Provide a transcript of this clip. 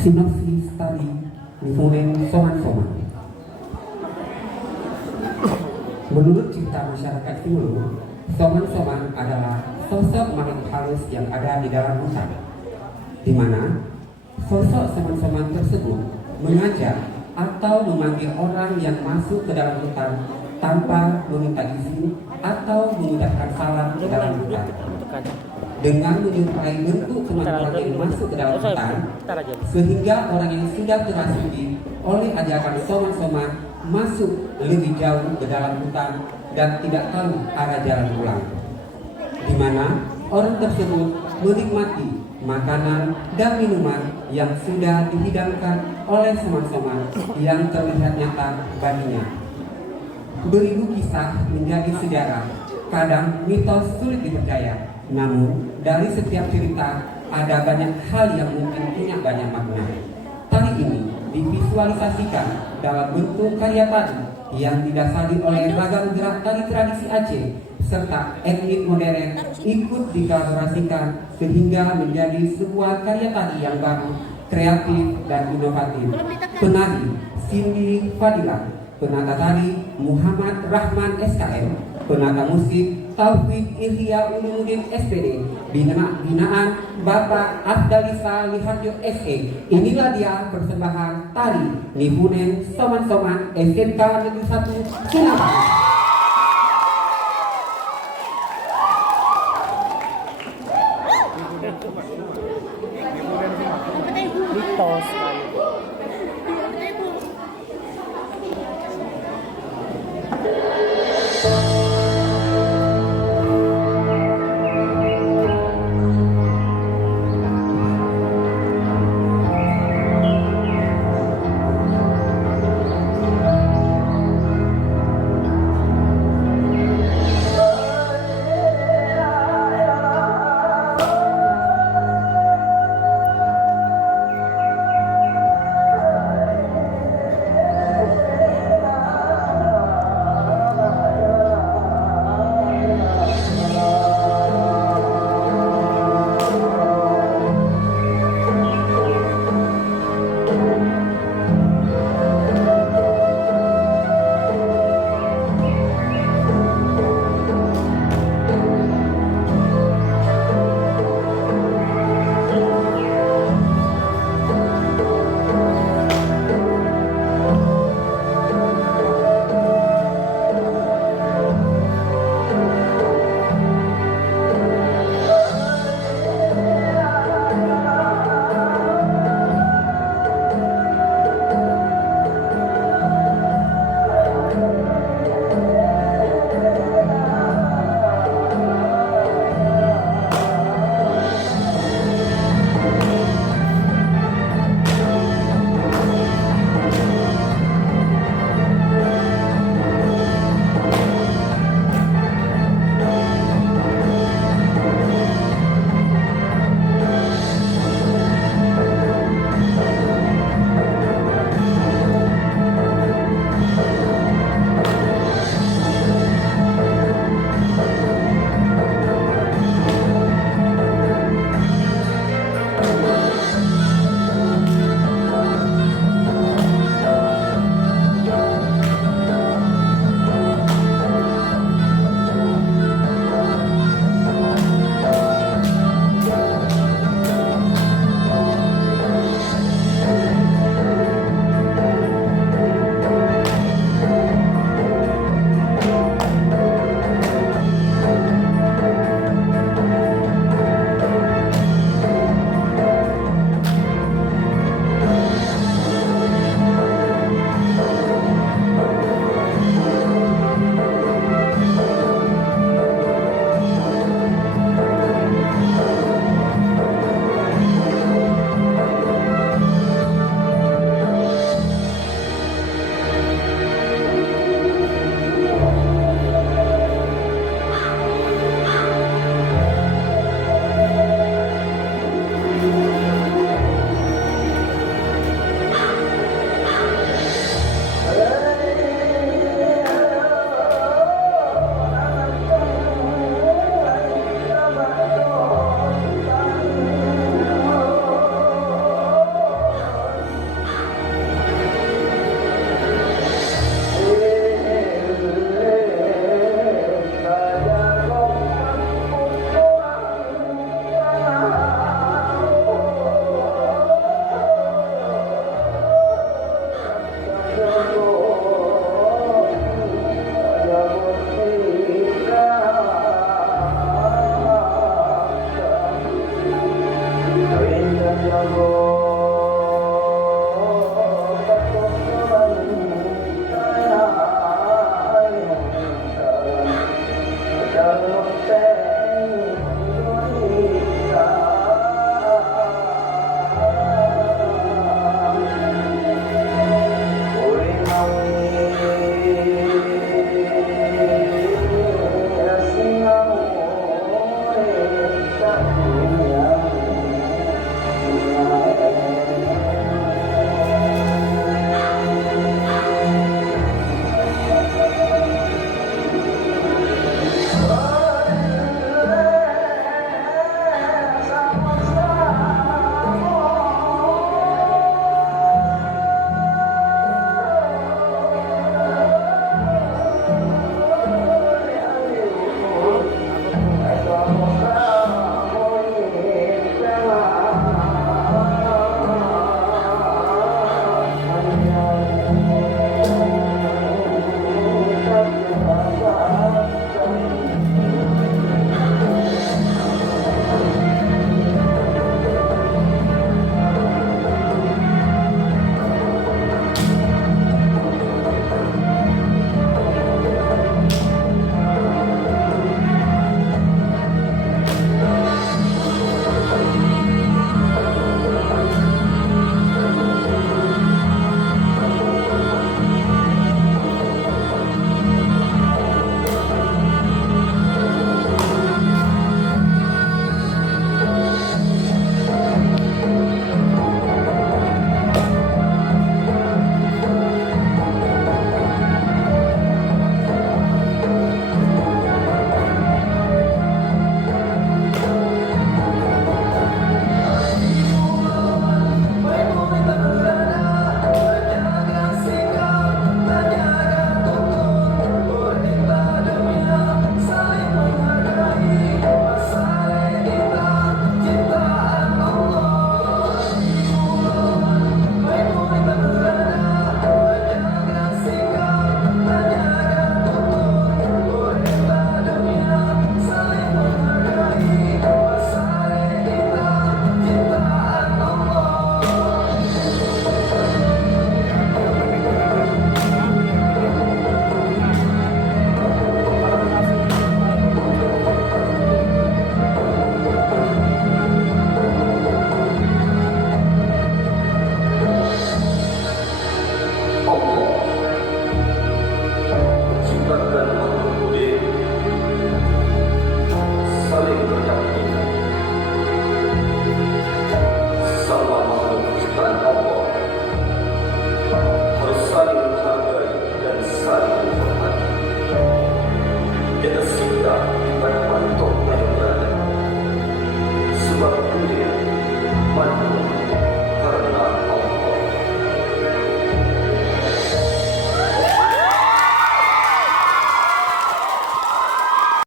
Sinopsis tari Nifunen Soman-Soman. Menurut cerita masyarakat Sulu, Soman-Soman adalah sosok makhluk halus yang ada di dalam hutan, di mana sosok Soman-Soman tersebut mengajak atau memanggil orang yang masuk ke dalam hutan tanpa meminta izin atau mengucapkan salam ke dalam hutan. Dengan menyerupai bentuk kemampuan yang masuk ke dalam hutan, sehingga orang yang sudah terasuki oleh ajakan Soman-Soman masuk lebih jauh ke dalam hutan dan tidak tahu arah jalan pulang, di mana orang tersebut menikmati makanan dan minuman yang sudah dihidangkan oleh Soman-Soman yang terlihat nyata baginya. Beribu kisah menjadi sejarah, kadang mitos sulit dipercaya. Namun, dari setiap cerita ada banyak hal yang mungkin punya banyak makna. Tari ini divisualisasikan dalam bentuk karya tari yang didasari oleh ragam gerak tari tradisi Aceh serta etnik modern ikut dikolaborasikan sehingga menjadi sebuah karya tari yang baru, kreatif dan inovatif. Penari Cindy Fadilah, penata tari Muhammad Rahman SKM, penata musik Taufik Ilhia Ulumuddin SPD, binaan Bapak Afdalisa Liharjo SE. Inilah dia persembahan tari Nifunen Soman-Soman SMK Negeri 1 Surabaya. Mitos